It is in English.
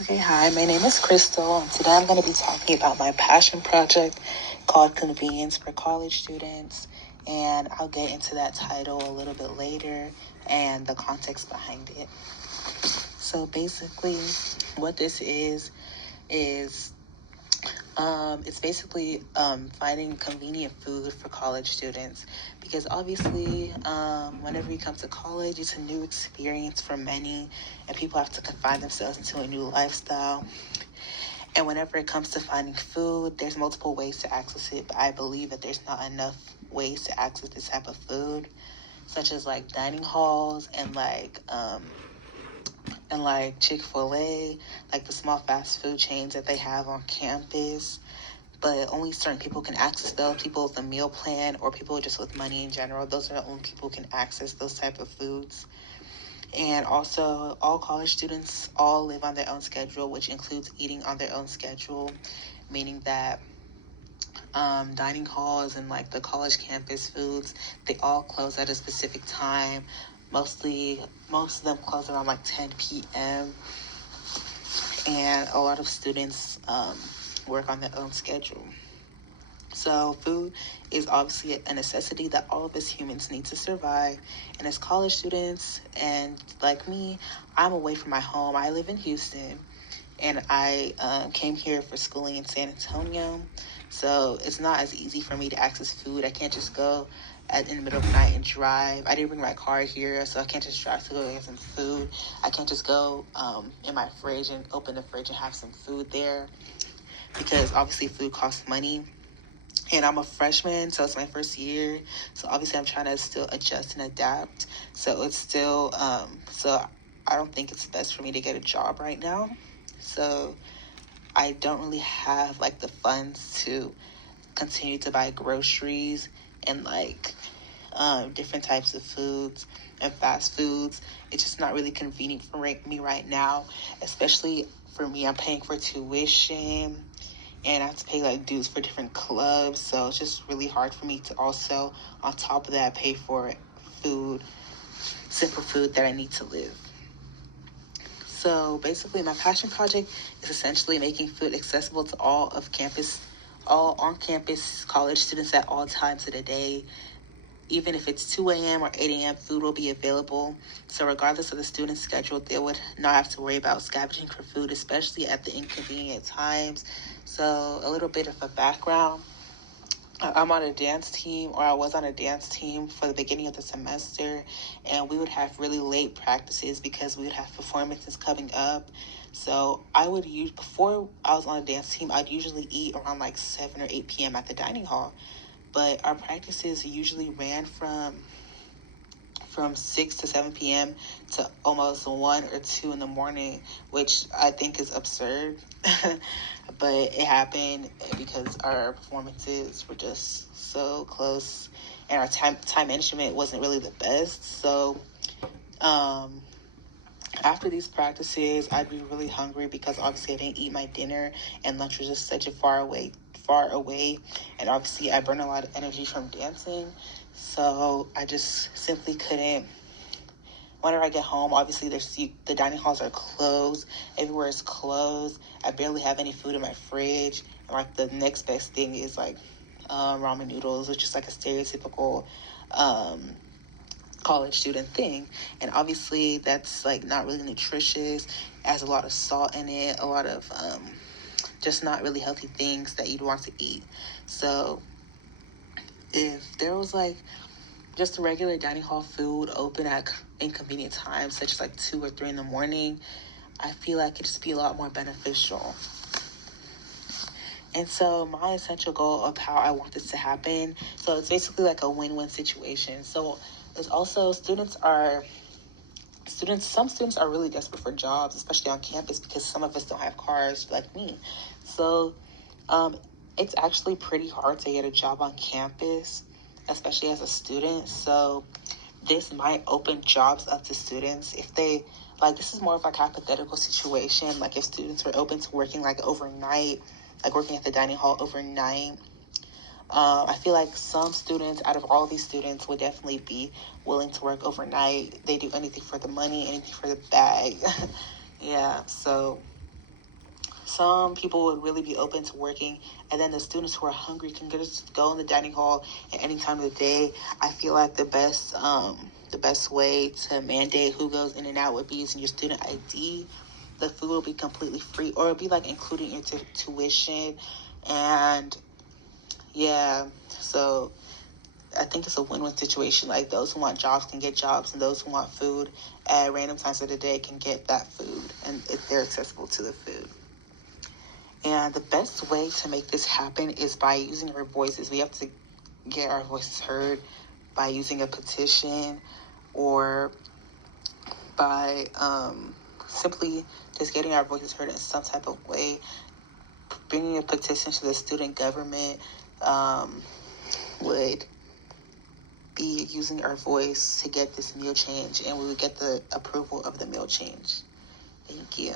Okay, hi, my name is Crystal, and today I'm going to be talking about my passion project called Convenience for College Students. And I'll get into that title a little bit later and the context behind it. So basically, what this is it's basically finding convenient food for college students because obviously whenever you come to college, it's a new experience for many, and people have to confine themselves into a new lifestyle. And whenever it comes to finding food, there's multiple ways to access it, but I believe that there's not enough ways to access this type of food, such as like dining halls and like Chick-fil-A, like the small fast food chains that they have on campus. But only certain people can access those. People with a meal plan or people just with money in general. Those are the only people who can access those type of foods. And also, all college students all live on their own schedule, which includes eating on their own schedule, meaning that dining halls and like the college campus foods, they all close at a specific time. Most of them close around like 10 p.m. And a lot of students work on their own schedule. So food is obviously a necessity that all of us humans need to survive. And as college students, and like me, I'm away from my home. I live in Houston, and I came here for schooling in San Antonio. So it's not as easy for me to access food. I can't just go in the middle of the night and drive. I didn't bring my car here, so I can't just drive to go get some food. I can't just go in my fridge and open the fridge and have some food there because obviously food costs money. And I'm a freshman, so it's my first year. So obviously I'm trying to still adjust and adapt. So it's still, so I don't think it's best for me to get a job right now. So I don't really have like the funds to continue to buy groceries and like different types of foods and fast foods. It's just not really convenient for me right now, especially for me. I'm paying for tuition and I have to pay like dues for different clubs. So it's just really hard for me to also, on top of that, pay for food, simple food that I need to live. So basically, my passion project is essentially making food accessible to all on-campus college students at all times of the day. Even if it's 2 a.m. or 8 a.m., food will be available. So regardless of the student's schedule, they would not have to worry about scavenging for food, especially at the inconvenient times. So a little bit of a background. I'm on a dance team, or I was on a dance team for the beginning of the semester, and we would have really late practices because we would have performances coming up. So before I was on a dance team, I'd usually eat around like 7 or 8 p.m. at the dining hall. But our practices usually ran from 6 to 7 p.m. to almost 1 or 2 in the morning, which I think is absurd. But it happened because our performances were just so close and our time management wasn't really the best. So after these practices, I'd be really hungry because obviously I didn't eat my dinner and lunch was just such a far away. And obviously I burn a lot of energy from dancing. So I just simply couldn't. Whenever I get home, obviously the dining halls are closed. Everywhere is closed. I barely have any food in my fridge. And like the next best thing is like ramen noodles, which is like a stereotypical college student thing. And obviously that's like not really nutritious. It has a lot of salt in it, a lot of just not really healthy things that you'd want to eat. So if there was like just a regular dining hall food open at inconvenient times, such as like 2 or 3 in the morning, I feel like it'd just be a lot more beneficial. And so my essential goal of how I want this to happen, so it's basically like a win-win situation. So it's also some students are really desperate for jobs, especially on campus, because some of us don't have cars like me. So it's actually pretty hard to get a job on campus, especially as a student. So this might open jobs up to students if they, like, this is more of like a hypothetical situation. Like if students were open to working like overnight, like working at the dining hall overnight. I feel like some students, out of all these students, would definitely be willing to work overnight. They do anything for the money, anything for the bag. Yeah, so some people would really be open to working, and then the students who are hungry can just go in the dining hall at any time of the day. I feel like the best way to mandate who goes in and out would be using your student ID. The food will be completely free, or it'll be like including your tuition. And yeah, so I think it's a win-win situation. Like, those who want jobs can get jobs, and those who want food at random times of the day can get that food, and if they're accessible to the food. And the best way to make this happen is by using our voices. We have to get our voices heard by using a petition, or by simply just getting our voices heard in some type of way. Bringing a petition to the student government would be using our voice to get this meal change, and we would get the approval of the meal change. Thank you.